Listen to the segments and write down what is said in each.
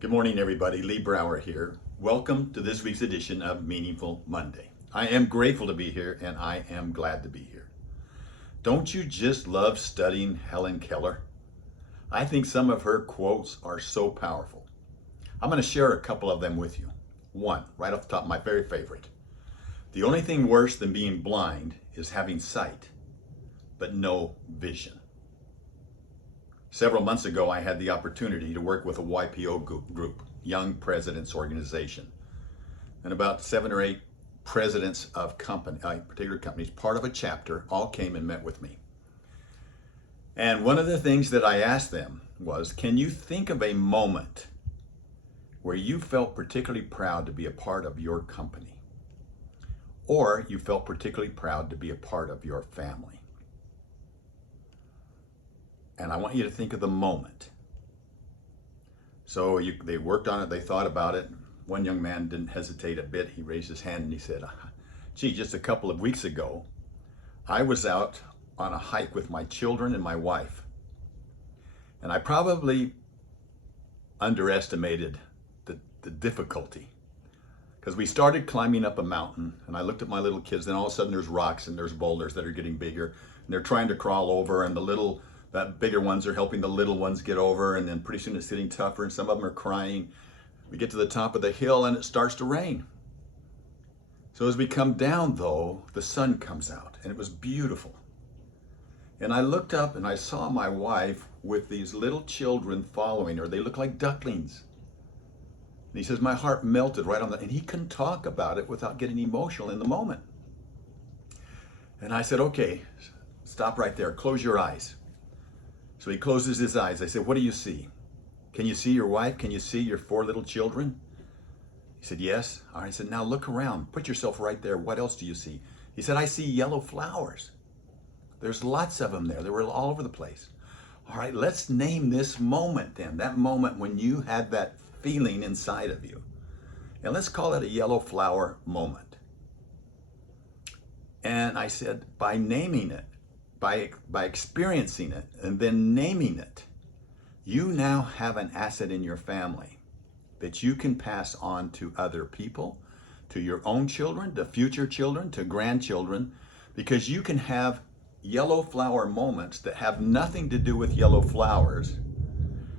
Good morning, everybody. Lee Brower here. Welcome to this week's edition of Meaningful Monday. I am grateful to be here and I am glad to be here. Don't you just love studying Helen Keller? I think some of her quotes are so powerful. I'm going to share a couple of them with you. One, right off the top, my very favorite. The only thing worse than being blind is having sight, but no vision. Several months ago, I had the opportunity to work with a YPO group, Young Presidents Organization. And about 7 or 8 presidents of particular companies, part of a chapter, all came and met with me. And one of the things that I asked them was, can you think of a moment where you felt particularly proud to be a part of your company? Or you felt particularly proud to be a part of your family? And I want you to think of the moment. So they worked on it, they thought about it. One young man didn't hesitate a bit. He raised his hand and he said, gee, just a couple of weeks ago, I was out on a hike with my children and my wife. And I probably underestimated the difficulty. Because we started climbing up a mountain and I looked at my little kids, then all of a sudden there's rocks and there's boulders that are getting bigger and they're trying to crawl over, and that bigger ones are helping the little ones get over, and then pretty soon it's getting tougher and some of them are crying. We get to the top of the hill and it starts to rain. So as we come down though, the sun comes out and it was beautiful. And I looked up and I saw my wife with these little children following her. They look like ducklings. And he says, my heart melted right on that. And he couldn't talk about it without getting emotional in the moment. And I said, okay, stop right there. Close your eyes. So he closes his eyes. I said, what do you see? Can you see your wife? Can you see your 4 little children? He said, yes. All right. I said, now look around. Put yourself right there. What else do you see? He said, I see yellow flowers. There's lots of them there. They were all over the place. All right, let's name this moment then. That moment when you had that feeling inside of you. And let's call it a yellow flower moment. And I said, by naming it, by experiencing it and then naming it, you now have an asset in your family that you can pass on to other people, to your own children, to future children, to grandchildren, because you can have yellow flower moments that have nothing to do with yellow flowers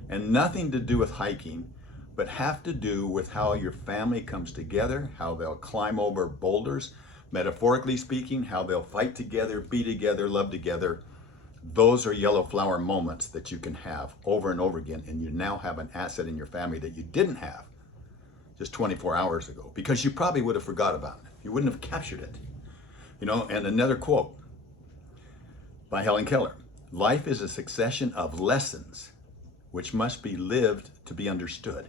and nothing to do with hiking, but have to do with how your family comes together, how they'll climb over boulders, metaphorically speaking, how they'll fight together, be together, love together. Those are yellow flower moments that you can have over and over again, and you now have an asset in your family that you didn't have just 24 hours ago, because you probably would have forgot about it. You wouldn't have captured it. And another quote by Helen Keller, life is a succession of lessons which must be lived to be understood.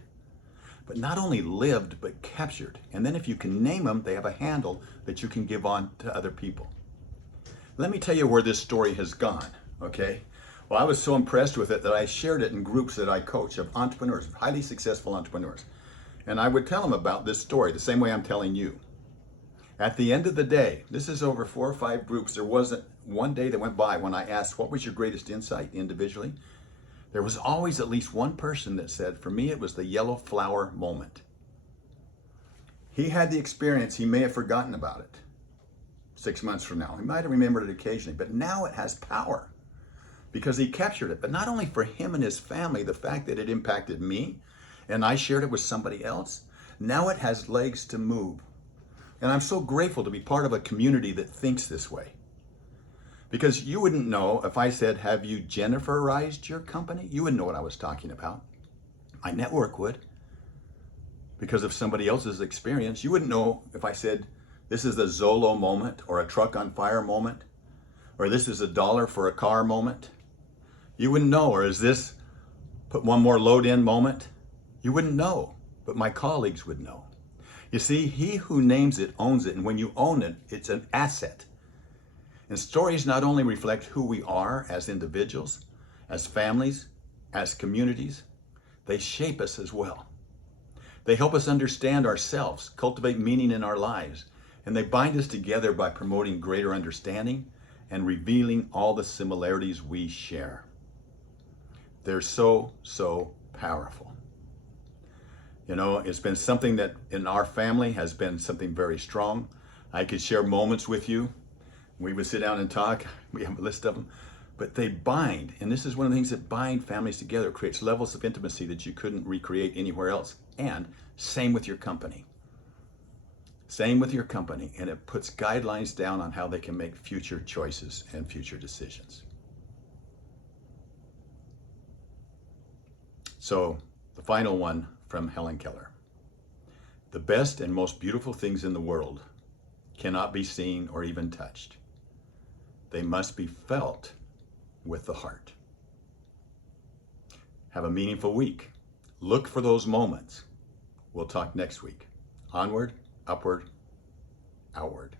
But not only lived, but captured. And then if you can name them, they have a handle that you can give on to other people. Let me tell you where this story has gone, okay? Well, I was so impressed with it that I shared it in groups that I coach of entrepreneurs, highly successful entrepreneurs. And I would tell them about this story the same way I'm telling you. At the end of the day, this is over 4 or 5 groups. There wasn't one day that went by when I asked, what was your greatest insight individually? There was always at least one person that said, for me, it was the yellow flower moment. He had the experience. He may have forgotten about it 6 months from now. He might have remembered it occasionally, but now it has power because he captured it. But not only for him and his family, the fact that it impacted me and I shared it with somebody else, now it has legs to move. And I'm so grateful to be part of a community that thinks this way. Because you wouldn't know if I said, have you Jenniferized your company? You wouldn't know what I was talking about. My network would, because of somebody else's experience. You wouldn't know if I said, this is a Zolo moment, or a truck on fire moment, or this is $1 for a car moment. You wouldn't know. Or is this put one more load in moment? You wouldn't know, but my colleagues would know. You see, he who names it owns it, and when you own it, it's an asset. And stories not only reflect who we are as individuals, as families, as communities, they shape us as well. They help us understand ourselves, cultivate meaning in our lives, and they bind us together by promoting greater understanding and revealing all the similarities we share. They're so, so powerful. You know, it's been something that in our family has been something very strong. I could share moments with you. We would sit down and talk. We have a list of them. But they bind, and this is one of the things that bind families together, creates levels of intimacy that you couldn't recreate anywhere else. And same with your company. Same with your company, and it puts guidelines down on how they can make future choices and future decisions. So, the final one from Helen Keller. The best and most beautiful things in the world cannot be seen or even touched. They must be felt with the heart. Have a meaningful week. Look for those moments. We'll talk next week. Onward, upward, outward.